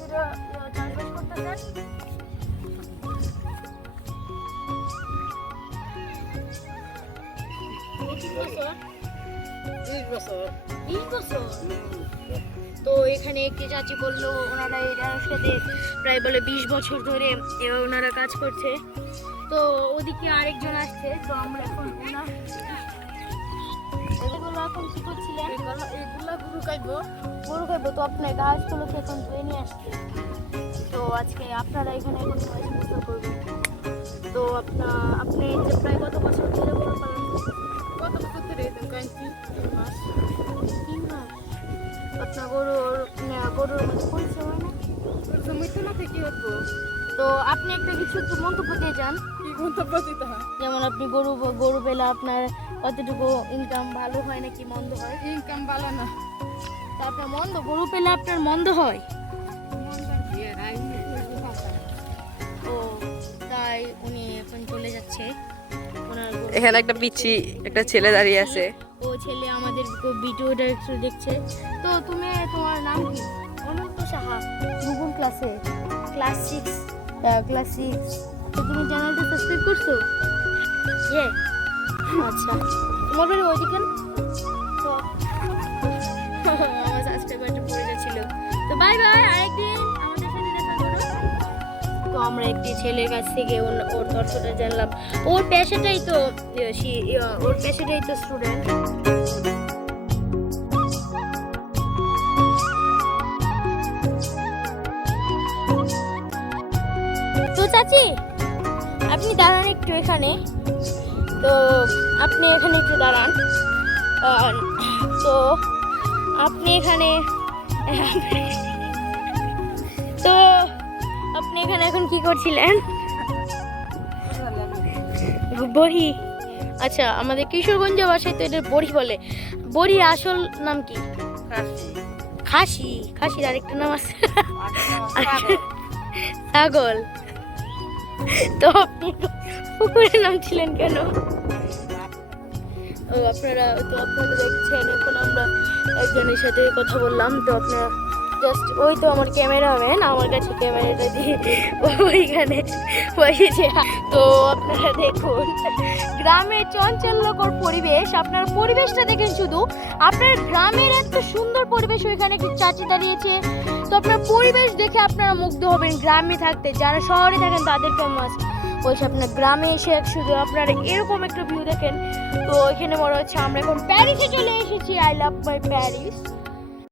ধরে চাষবাস করতেছেন? 20 বছর। তো এখানে একটি চাচি বললো ওনারা এটার সাথে প্রায় বলে 20 বছর ধরে ওনারা কাজ করছে। তো ওদিকে আরেকজন আসছে, তো আমরা এখন এগুলো এখন কি করছিলেন? এগুলো গরু খাইবো। তো আপনার গাছগুলোকে এখন ধুয়ে নিয়ে আসছে। তো আজকে আপনারা এখানে এখন পরিষ্কার করবেন। তো আপনি যে প্রায় কত বছর ধরে গরু পালন করছেন? কত বছর ধরে? 3 মাস। 3 মাস। আপনার গরুর মধ্যে পরিচয় হয় না? জমিতে না থেকে হতো। তো আপনি একটা কিছু একটু মন্তব্য দিয়ে যান। কি গন্তব্য দিতে হয়? যেমন আপনি গরু পেলে আপনার কতটুকু ইনকাম ভালো হয় নাকি মন্দ হয়? ইনকাম ভালো না। তা আপনার গরু পেলে আপনার মন্দ হয়? ও তাই উনি এখন চলে যাচ্ছে। এখানে একটা ছেলে দাঁড়িয়ে আছে। ও ছেলে আমাদের ভিডিওটা একটু দেখছে। তো তোমার নাম কি? অনন্ত সাহা। কোন ক্লাসে? ক্লাস 6। তো তুমি চ্যানেলটা সাবস্ক্রাইব করছো? আচ্ছা, তোমার বাড়ি ওইদিকে? তো আমার সাবস্ক্রাইবারটা পড়ে যাচ্ছিল। তো বাই আরেকদিন আমাদের সাথে দেখা করো। তো আমরা একটি ছেলের কাছ থেকে ওর তথ্যটা জানলাম। ওর পেশাটাই তো স্টুডেন্ট। তো চাচি, আপনি দাঁড়ান একটু এখানে। তো আপনি এখানে একটু দাঁড়ান। তো আপনি এখানে এখন কি করছিলেন? বড়ি। আচ্ছা, আমাদের কিশোরগঞ্জের ভাষায় তো এটা বড়ি বলে। বড়ি আসল নাম কি? খাসির আরেকটা নাম আছে ছাগল। তো আপনি পুকুরের নাম ছিলেন কেন? ও আপনারা দেখছেন, এখন আমরা একজনের সাথে কথা বললাম। তো আপনারা জাস্ট ওই তো আমার ক্যামেরাম্যান আমার কাছে ক্যামেরাটা দিয়ে ওইখানে বসেছে। তো আপনারা দেখুন গ্রামের চঞ্চল্যকর পরিবেশ। আপনার পরিবেশটা দেখেন, শুধু আপনার গ্রামের এত সুন্দর পরিবেশ, ওইখানে একটি চাচি দাঁড়িয়েছে। তো আপনার পরিবেশ দেখে আপনারা মুগ্ধ হবেন গ্রামে থাকতে। যারা শহরে থাকেন তাদের কেমন আছে ওই আপনার গ্রামে এসে শুধু আপনারা এরকম একটা ভিউ দেখেন। তো এখানে মনে হচ্ছে আমরা এখন প্যারিসে চলে এসেছি। I love my Paris.